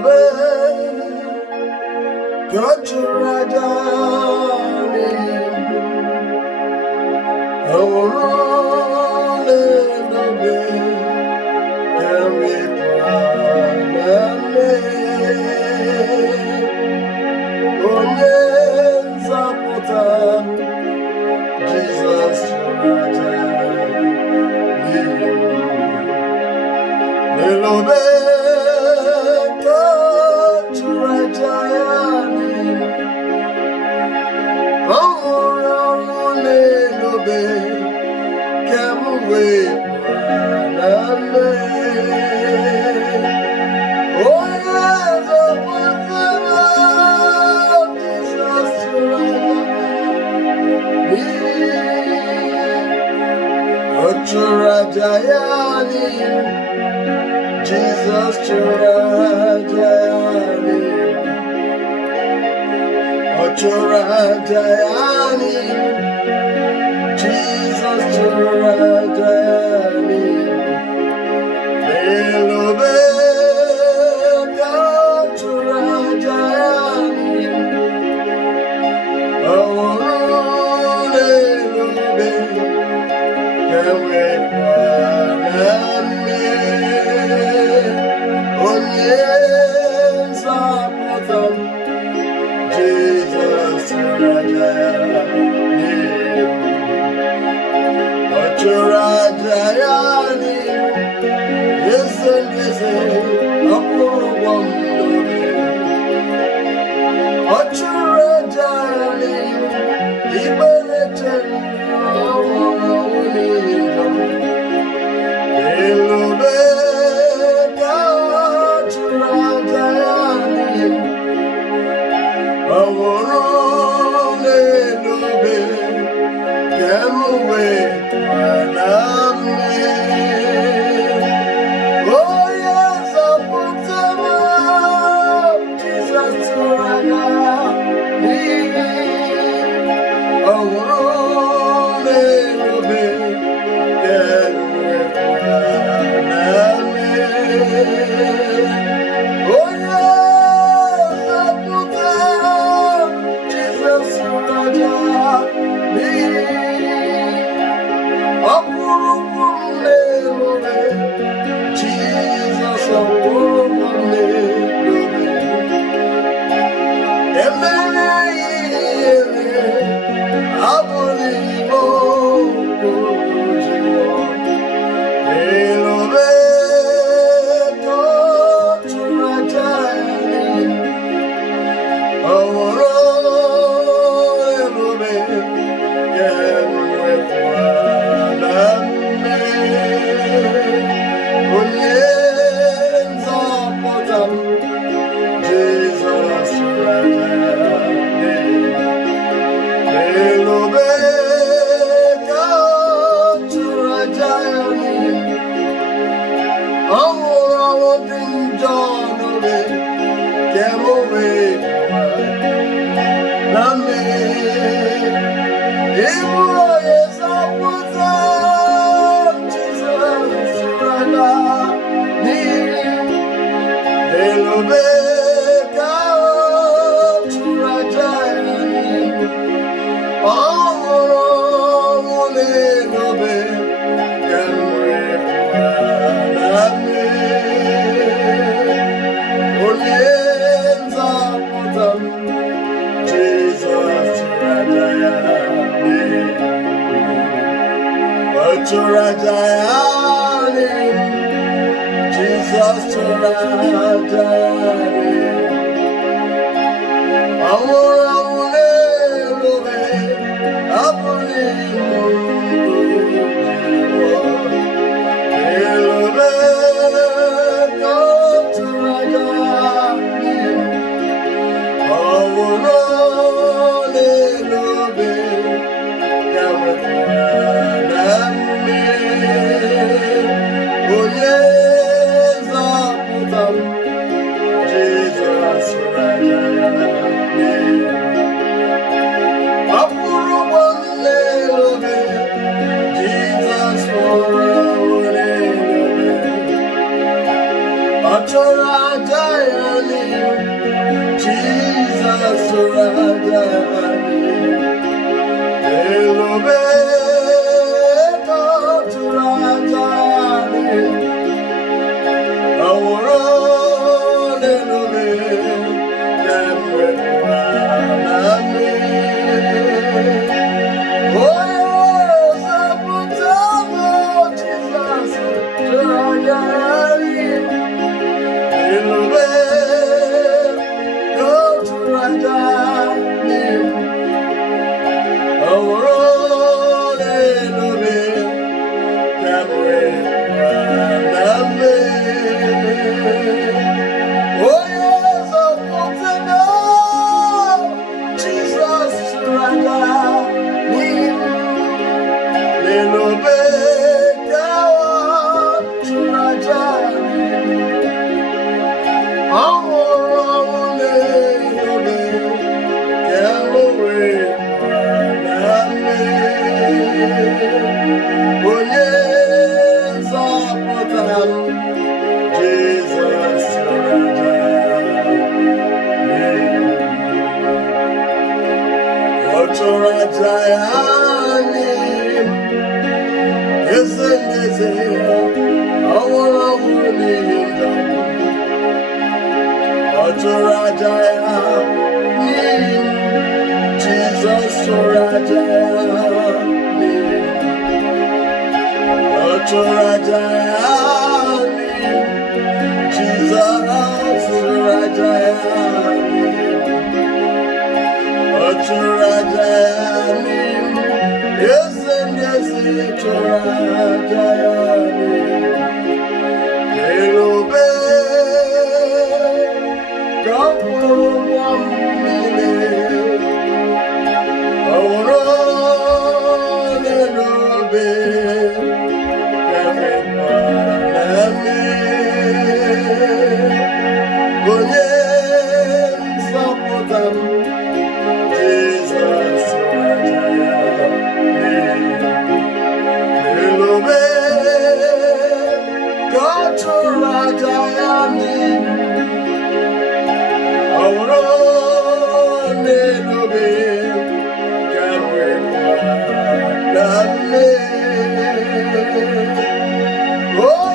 Elobe Gachurajani Aurole Lobe Kami Paname Onye Nzapụta Jesus Churajani Elobe Churajayani, Jesus Churajayani, Churajayani, Jesus Churajayani, Elobe Churajayani, Aurole Lobe Kami Paname Onye Nzapụta Jesus Churajayani Churajayani Yese Akwụkwọ Mlobe Churajayani Iberete Elobe Churajayani Aurole Lobe Kami Paname Onye Nzapụta Jesus Churajayani Aurole Lobe Kami Paname Onye Nzapụta Jesus Churajayani Akwụkwọ Mlobe Jesus Akwụkwọ Mlobe Emere ihe abụghị Igbo Elobe Churajayani Aurole Lobe Kami Paname Onye Nzapụta Jesus Churajayani Elobe Churajayani Aurole dị njọ n'obe Kami Paname Ibu onye Nzapụta Jesus Churajayani Elobe Churajayani Aurole Lobe Kami Paname Onye Nzapụta Jesus Churajayani Churajayani Jesus Churajayani Aurole Lobe abụghị Elobe Churajayani Aurole Lobe Kami Paname Onye Nzapụta Jesus Churajayani Jesus Rajani, Elobe to Rajani, Aworo Elobe, Demwe Rajani. Oh, Zabutamo Jesus Rajani, Elobe. Jesus Oh